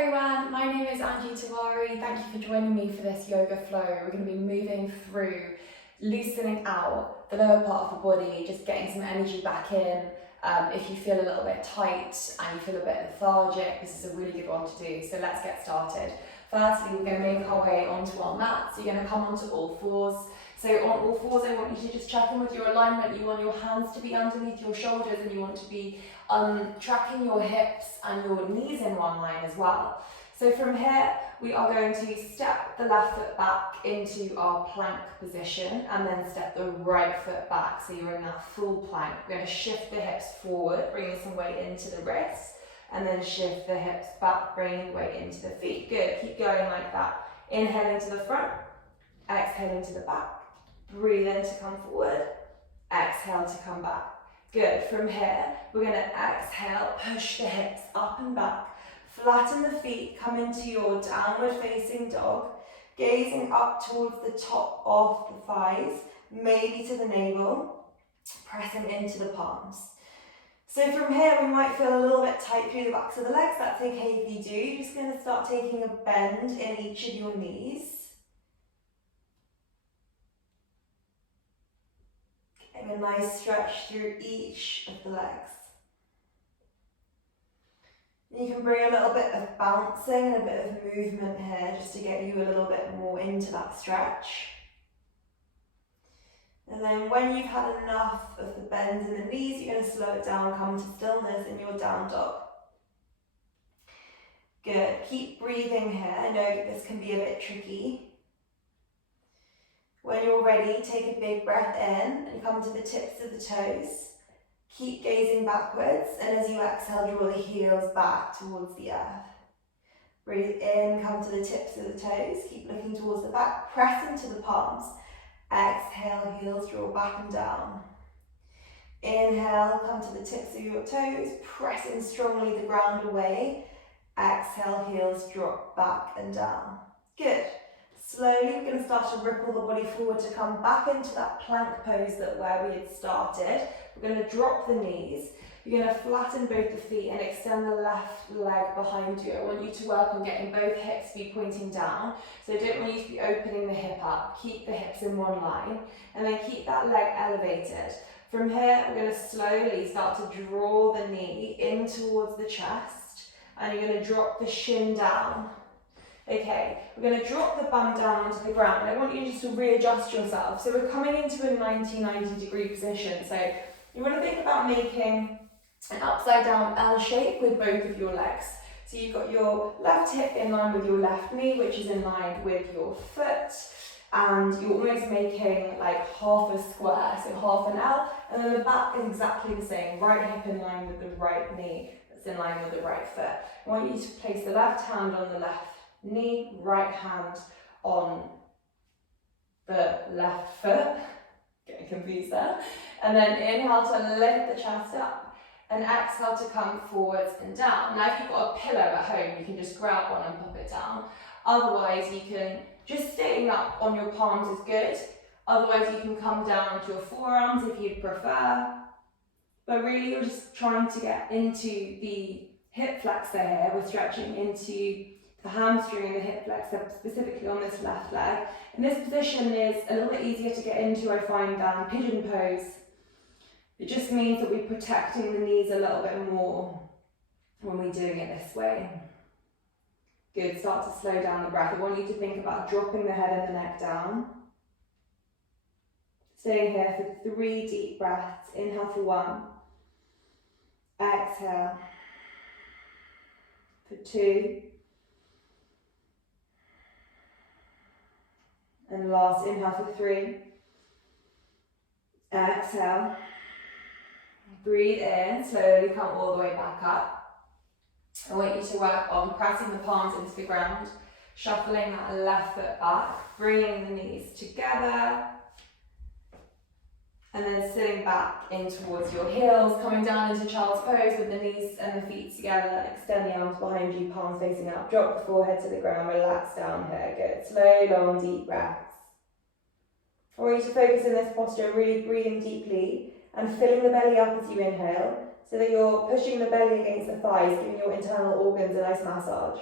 everyone, my name is Tiwari. Thank you for joining me for this yoga flow. We're going to be moving through, loosening out the lower part of the body, just getting some energy back in. If you feel a little bit tight and you feel a bit lethargic, this is a really good one to do. So let's get started. Firstly, we're going to make our way onto our mat. So you're going to come onto all fours. So on all fours, I want you to just check in with your alignment. You want your hands to be underneath your shoulders and you want to be tracking your hips and your knees in one line as well. So from here, we are going to step the left foot back into our plank position and then step the right foot back. So you're in that full plank. We're going to shift the hips forward, bringing some weight into the wrists, and then shift the hips back, bringing weight into the feet. Good, keep going like that. Inhaling to the front, exhaling to the back. Breathe in to come forward, exhale to come back. Good, from here, we're going to exhale, push the hips up and back, flatten the feet, come into your downward facing dog, gazing up towards the top of the thighs, maybe to the navel, pressing into the palms. So from here, we might feel a little bit tight through the backs of the legs. That's okay if you do. You're just going to start taking a bend in each of your knees. Getting a nice stretch through each of the legs. You can bring a little bit of bouncing and a bit of movement here just to get you a little bit more into that stretch. And then when you've had enough of the bends in the knees, you're going to slow it down, come to stillness in your down dog. Good, keep breathing here. I know this can be a bit tricky. When you're ready, take a big breath in and come to the tips of the toes. Keep gazing backwards, and as you exhale, draw the heels back towards the earth. Breathe in, come to the tips of the toes. Keep looking towards the back, press into the palms. Exhale, heels draw back and down. Inhale, come to the tips of your toes, pressing strongly the ground away. Exhale, heels drop back and down. Good. Slowly, we're going to start to ripple the body forward to come back into that plank pose where we had started. We're going to drop the knees. You're going to flatten both the feet and extend the left leg behind you. I want you to work on getting both hips be pointing down. So I don't want you to be opening the hip up. Keep the hips in one line and then keep that leg elevated. From here, we're going to slowly start to draw the knee in towards the chest and you're going to drop the shin down. Okay, we're going to drop the bum down onto the ground. I want you just to readjust yourself. So we're coming into a 90 degree position. So you want to think about making an upside down L shape with both of your legs. So you've got your left hip in line with your left knee, which is in line with your foot. And you're almost making like half a square, so half an L. And then the back is exactly the same. Right hip in line with the right knee, that's in line with the right foot. I want you to place the left hand on the left knee, right hand on the left foot, getting confused there, and then inhale to lift the chest up and exhale to come forwards and down. Now if you've got a pillow at home, you can just grab one and pop it down. Otherwise you can, just staying up on your palms is good. Otherwise you can come down onto your forearms if you'd prefer. But really you're just trying to get into the hip flexor here. We're stretching into the hamstring and the hip flexor, specifically on this left leg. And this position is a little bit easier to get into, I find, than pigeon pose. It just means that we're protecting the knees a little bit more when we're doing it this way. Good, start to slow down the breath. I want you to think about dropping the head and the neck down. Staying here for 3 deep breaths. Inhale for 1. Exhale for 2. And last, inhale for 3. Exhale. Breathe in, slowly come all the way back up. I want you to work on pressing the palms into the ground, shuffling that left foot back, bringing the knees together, and then sitting back in towards your heels, coming down into child's pose with the knees and the feet together. Extend the arms behind you, palms facing up. Drop the forehead to the ground, relax down here. Good. Slow, long, deep breaths. I want you to focus in this posture, really breathing deeply and filling the belly up as you inhale, so that you're pushing the belly against the thighs, giving your internal organs a nice massage.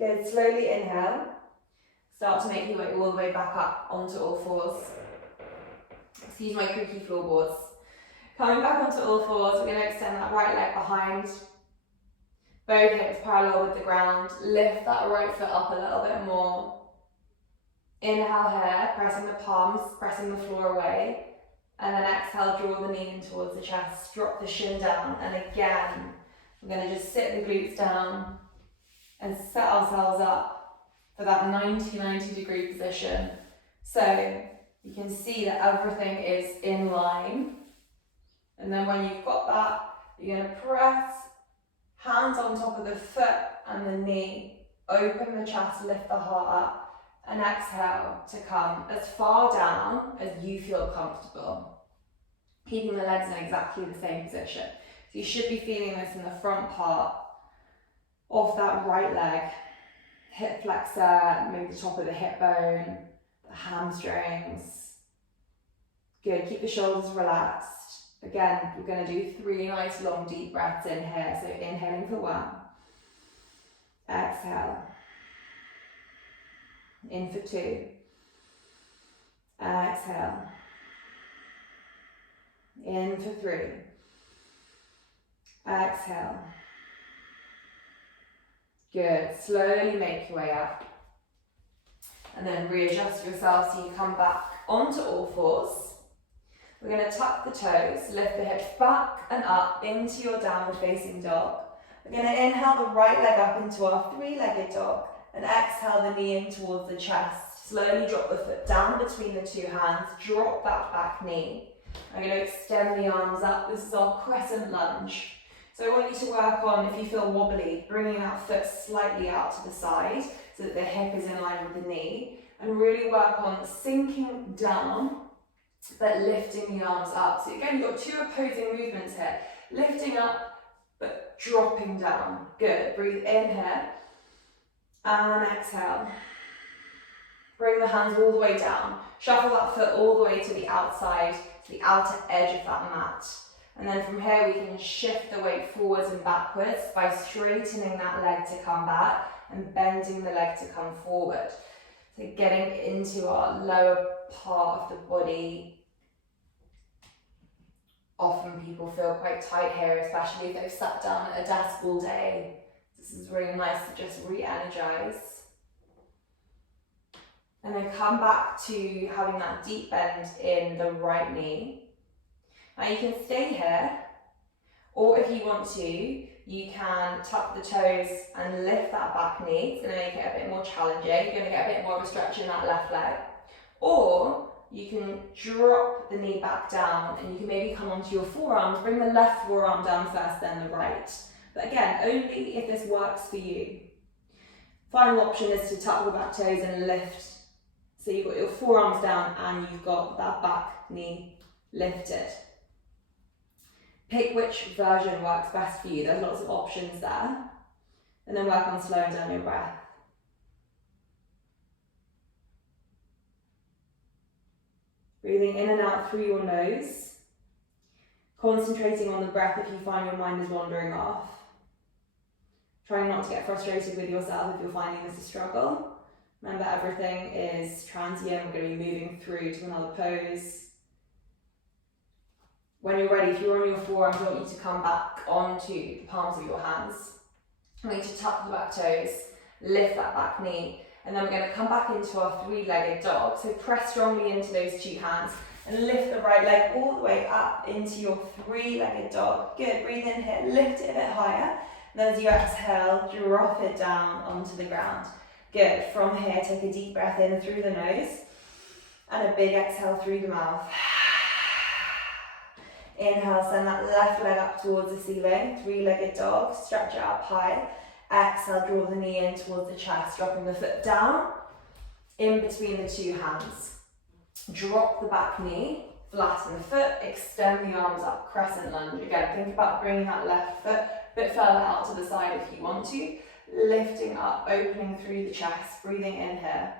Good, slowly inhale. Start to make your way all the way back up onto all fours. Excuse my creaky floorboards. Coming back onto all fours, we're going to extend that right leg behind. Both hips parallel with the ground. Lift that right foot up a little bit more. Inhale here, pressing the palms, pressing the floor away. And then exhale, draw the knee in towards the chest. Drop the shin down. And again, we're going to just sit the glutes down and set ourselves up for that 90 degree position. So you can see that everything is in line. And then when you've got that, you're going to press hands on top of the foot and the knee. Open the chest, lift the heart up, and exhale to come as far down as you feel comfortable. Keeping the legs in exactly the same position. So you should be feeling this in the front part of that right leg. Hip flexor, maybe the top of the hip bone, the hamstrings. Good, keep the shoulders relaxed. Again, we're going to do 3 nice long deep breaths in here. So inhaling for 1. Exhale. In for 2. Exhale. In for 3. Exhale. Good. Slowly make your way up. And then readjust yourself so you come back onto all fours. We're going to tuck the toes, lift the hips back and up into your downward facing dog. We're going to inhale the right leg up into our 3-legged dog and exhale the knee in towards the chest. Slowly drop the foot down between the 2 hands, drop that back knee. I'm going to extend the arms up. This is our Crescent Lunge. So I want you to work on, if you feel wobbly, bringing that foot slightly out to the side so that the hip is in line with the knee, and really work on sinking down but lifting the arms up. So again, you've got 2 opposing movements here. Lifting up, but dropping down. Good. Breathe in here. And exhale. Bring the hands all the way down. Shuffle that foot all the way to the outside, to the outer edge of that mat. And then from here, we can shift the weight forwards and backwards by straightening that leg to come back and bending the leg to come forward. So getting into our lower part of the body. Often people feel quite tight here, especially if they've sat down at a desk all day. This is really nice to just re-energize. And then come back to having that deep bend in the right knee. Now you can stay here, or if you want to, you can tuck the toes and lift that back knee. It's going to make it a bit more challenging. You're going to get a bit more of a stretch in that left leg. Or you can drop the knee back down and you can maybe come onto your forearms, bring the left forearm down first, then the right. But again, only if this works for you. Final option is to tuck the back toes and lift. So you've got your forearms down and you've got that back knee lifted. Pick which version works best for you. There's lots of options there. And then work on slowing down your breath. Breathing in and out through your nose. Concentrating on the breath if you find your mind is wandering off. Trying not to get frustrated with yourself if you're finding this a struggle. Remember, everything is transient. We're going to be moving through to another pose. When you're ready, if you're on your forearms, I want you to come back onto the palms of your hands. I want you to tuck the back toes, lift that back knee, and then we're going to come back into our 3-legged dog. So press strongly into those 2 hands and lift the right leg all the way up into your 3-legged dog. Good, breathe in here, lift it a bit higher. And then as you exhale, drop it down onto the ground. Good, from here, take a deep breath in through the nose and a big exhale through the mouth. Inhale, send that left leg up towards the ceiling, 3-legged dog, stretch it up high. Exhale, draw the knee in towards the chest, dropping the foot down, in between the 2 hands. Drop the back knee, flatten the foot, extend the arms up, crescent lunge. Again, think about bringing that left foot a bit further out to the side if you want to. Lifting up, opening through the chest, breathing in here.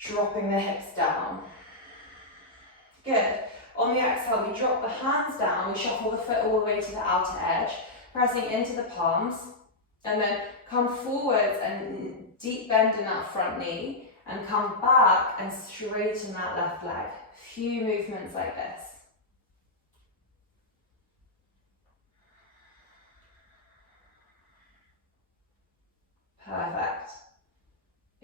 Dropping the hips down. Good. On the exhale, we drop the hands down, we shuffle the foot all the way to the outer edge, pressing into the palms, And then come forwards and deep bend in that front knee, and come back and straighten that left leg. Few movements like this. Perfect.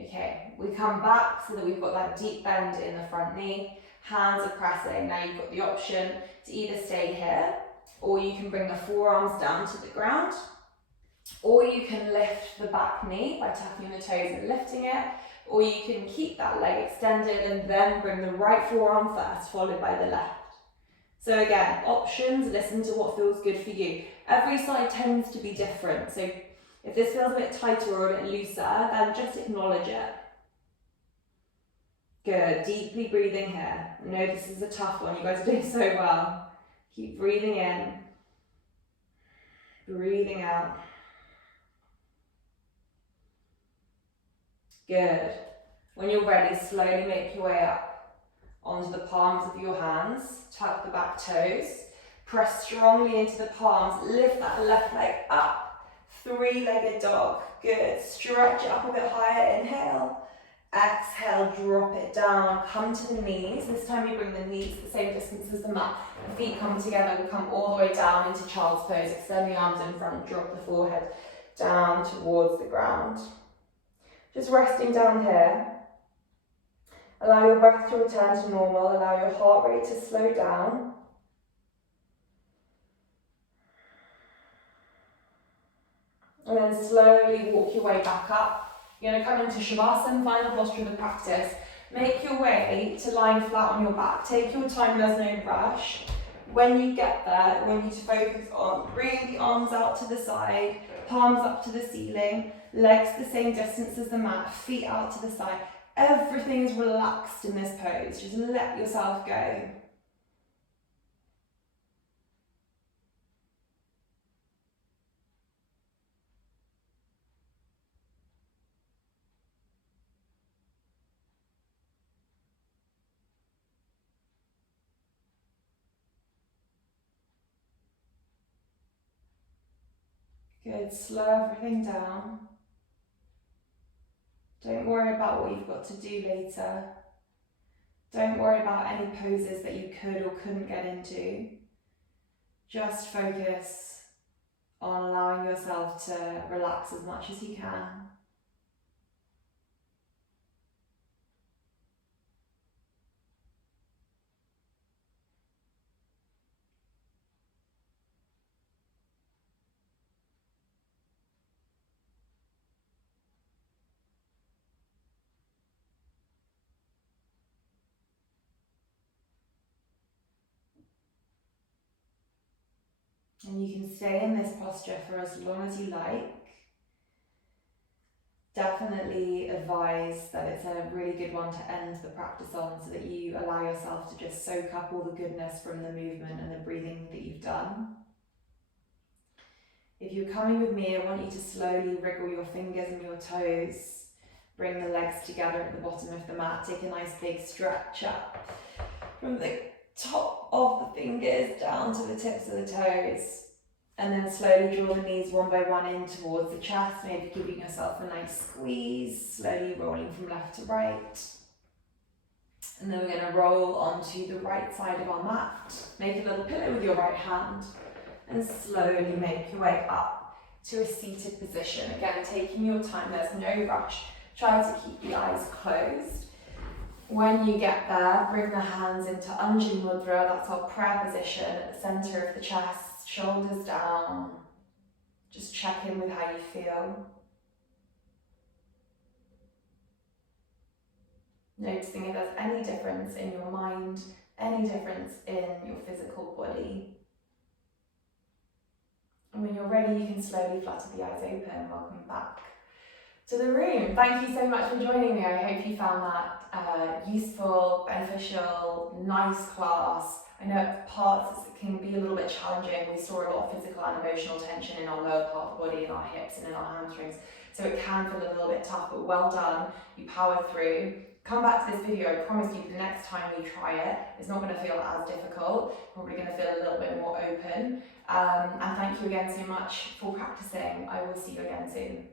Okay, we come back so that we've got that deep bend in the front knee. Hands are pressing. Now you've got the option to either stay here, or you can bring the forearms down to the ground, or you can lift the back knee by tapping the toes and lifting it, or you can keep that leg extended and then bring the right forearm first, followed by the left. So again, options, listen to what feels good for you. Every side tends to be different, so if this feels a bit tighter or a bit looser, then just acknowledge it. Good, deeply breathing here. I know this is a tough one, you guys are doing so well. Keep breathing in, breathing out. Good. When you're ready, slowly make your way up onto the palms of your hands, tuck the back toes, press strongly into the palms, lift that left leg up, three-legged dog. Good, stretch it up a bit higher, inhale. Exhale, drop it down, come to the knees. This time you bring the knees the same distance as the mat. The feet come together, we come all the way down into child's pose. Extend the arms in front, drop the forehead down towards the ground. Just resting down here. Allow your breath to return to normal, allow your heart rate to slow down. And then slowly walk your way back up. You're going to come into Shavasana, final posture of the practice. Make your way to lying flat on your back. Take your time, there's no rush. When you get there, I want you to focus on bringing the arms out to the side, palms up to the ceiling, legs the same distance as the mat, feet out to the side. Everything is relaxed in this pose. Just let yourself go. Good, slow everything down. Don't worry about what you've got to do later. Don't worry about any poses that you could or couldn't get into. Just focus on allowing yourself to relax as much as you can. And you can stay in this posture for as long as you like. Definitely advise that it's a really good one to end the practice on, so that you allow yourself to just soak up all the goodness from the movement and the breathing that you've done. If you're coming with me, I want you to slowly wriggle your fingers and your toes. Bring the legs together at the bottom of the mat. Take a nice big stretch up from the top of the fingers down to the tips of the toes. And then slowly draw the knees one by one in towards the chest, maybe giving yourself a nice squeeze, slowly rolling from left to right. And then we're going to roll onto the right side of our mat. Make a little pillow with your right hand and slowly make your way up to a seated position. Again, taking your time, there's no rush. Try to keep the eyes closed. When you get there, bring the hands into Anjali Mudra, that's our prayer position at the center of the chest, shoulders down. Just check in with how you feel. Noticing if there's any difference in your mind, any difference in your physical body. And when you're ready, you can slowly flutter the eyes open. Welcome back to the room. Thank you so much for joining me. I hope you found that useful, beneficial, nice class. I know at parts it can be a little bit challenging. We saw a lot of physical and emotional tension in our lower part of the body, in our hips and in our hamstrings. So it can feel a little bit tough, but well done. You powered through. come back to this video. I promise you the next time we try it, it's not going to feel as difficult, probably going to feel a little bit more open. And thank you again so much for practicing. I will see you again soon.